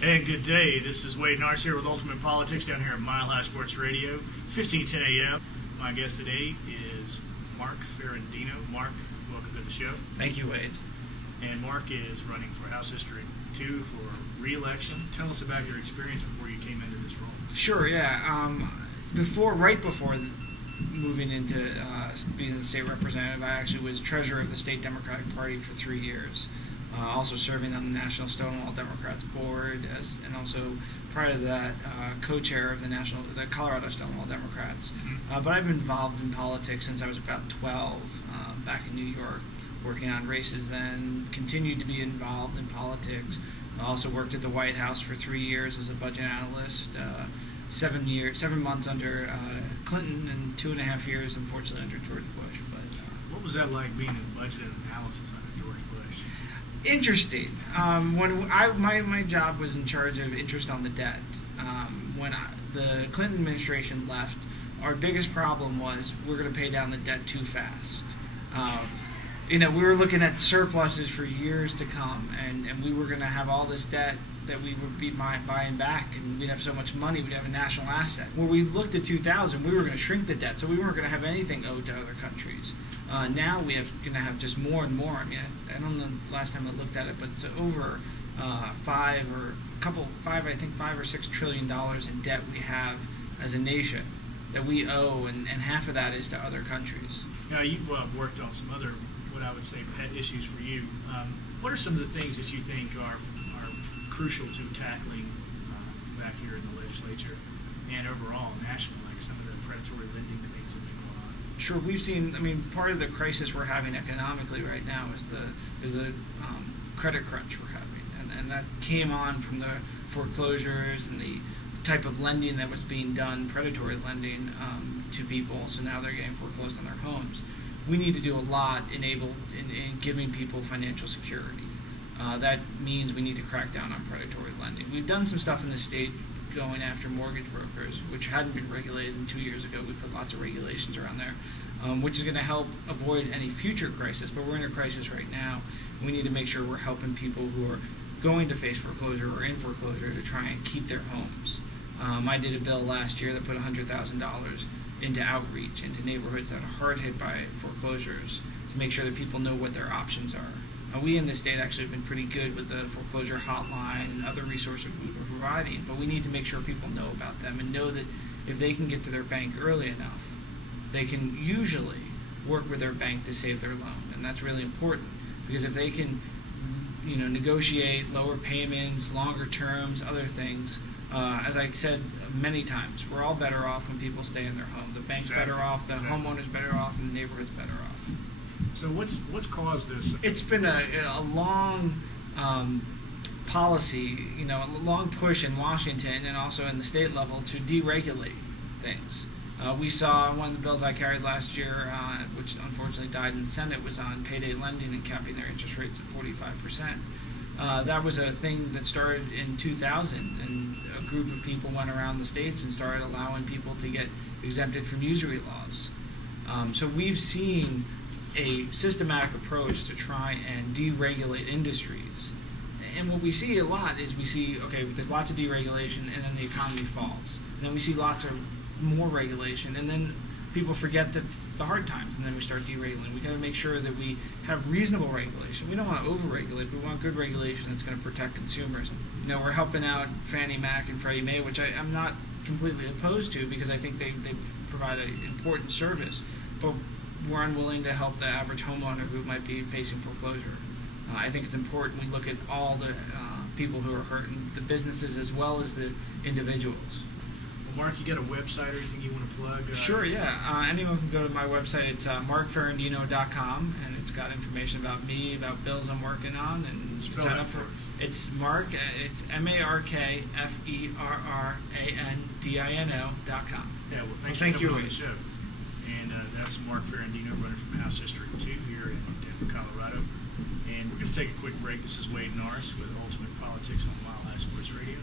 And good day. This is Wade Nars here with Ultimate Politics down here at Mile High Sports Radio, 1510 a.m. My guest today is Mark Ferrandino. Mark, welcome to the show. Thank you, Wade. And Mark is running for House District 2 for re-election. Tell us about your experience before you came into this role. Sure, yeah. Right before moving into being the state representative, I actually was treasurer of the State Democratic Party for 3 years. Also serving on the National Stonewall Democrats board, and also prior to that, co-chair of the Colorado Stonewall Democrats. But I've been involved in politics since I was about 12, back in New York, working on races then, continued to be involved in politics. I also worked at the White House for 3 years as a budget analyst, 7 months under Clinton, and 2.5 years, unfortunately, under George Bush. But what was that like being in budget analysis under George Bush? Interesting. My job was in charge of interest on the debt. When the Clinton administration left, our biggest problem was we're going to pay down the debt too fast. We were looking at surpluses for years to come, and we were going to have all this debt that we would be buying back, and we'd have so much money, we'd have a national asset. When we looked at 2000, we were going to shrink the debt, so we weren't going to have anything owed to other countries. Now we are going to have just more and more. I mean, I don't know the last time I looked at it, but it's over $5 or $6 trillion in debt we have as a nation that we owe, and half of that is to other countries. Now, you've worked on some other, what I would say, pet issues for you. What are some of the things that you think are crucial to tackling back here in the legislature and overall nationally, like some of the predatory lending things that have been going on? Sure, we've seen. I mean, part of the crisis we're having economically right now is the credit crunch we're having, and that came on from the foreclosures and the type of lending that was being done, predatory lending to people. So now they're getting foreclosed on their homes. We need to do a lot in giving people financial security. That means we need to crack down on predatory lending. We've done some stuff in the state going after mortgage brokers, which hadn't been regulated, and 2 years ago we put lots of regulations around there, which is going to help avoid any future crisis. But we're in a crisis right now. We need to make sure we're helping people who are going to face foreclosure or in foreclosure to try and keep their homes. I did a bill last year that put $100,000 into outreach, into neighborhoods that are hard hit by foreclosures, to make sure that people know what their options are. We in the state actually have been pretty good with the foreclosure hotline and other resources we were providing, but we need to make sure people know about them and know that if they can get to their bank early enough, they can usually work with their bank to save their loan, and that's really important, because if they can, negotiate lower payments, longer terms, other things, as I said many times, we're all better off when people stay in their home. The bank's better off, the homeowner's better off, and the neighborhood's better off. So what's caused this? It's been a long policy, a long push in Washington and also in the state level to deregulate things. We saw one of the bills I carried last year, which unfortunately died in the Senate, was on payday lending and capping their interest rates at 45%. That was a thing that started in 2000, and a group of people went around the states and started allowing people to get exempted from usury laws. So we've seen a systematic approach to try and deregulate industries. And what we see a lot is there's lots of deregulation, and then the economy falls. And then we see lots of more regulation, and then people forget the hard times, and then we start deregulating. We got to make sure that we have reasonable regulation. We don't want to over-regulate, but we want good regulation that's going to protect consumers. We're helping out Fannie Mac and Freddie Mae, which I'm not completely opposed to, because I think they provide an important service, but we're unwilling to help the average homeowner who might be facing foreclosure. I think it's important we look at all the people who are hurting, the businesses as well as the individuals. Well, Mark, you got a website or anything you want to plug? Sure, yeah. Anyone can go to my website. It's markferrandino.com, and it's got information about me, about bills I'm working on, and sign up for. It's Mark. It's MarkFerrandino.com. Yeah. Well, thank you for coming on the show. And that's Mark Ferrandino, running from House District 2 here in Denver, Colorado. And we're going to take a quick break. This is Wade Nars with Ultimate Politics on Mile High Sports Radio.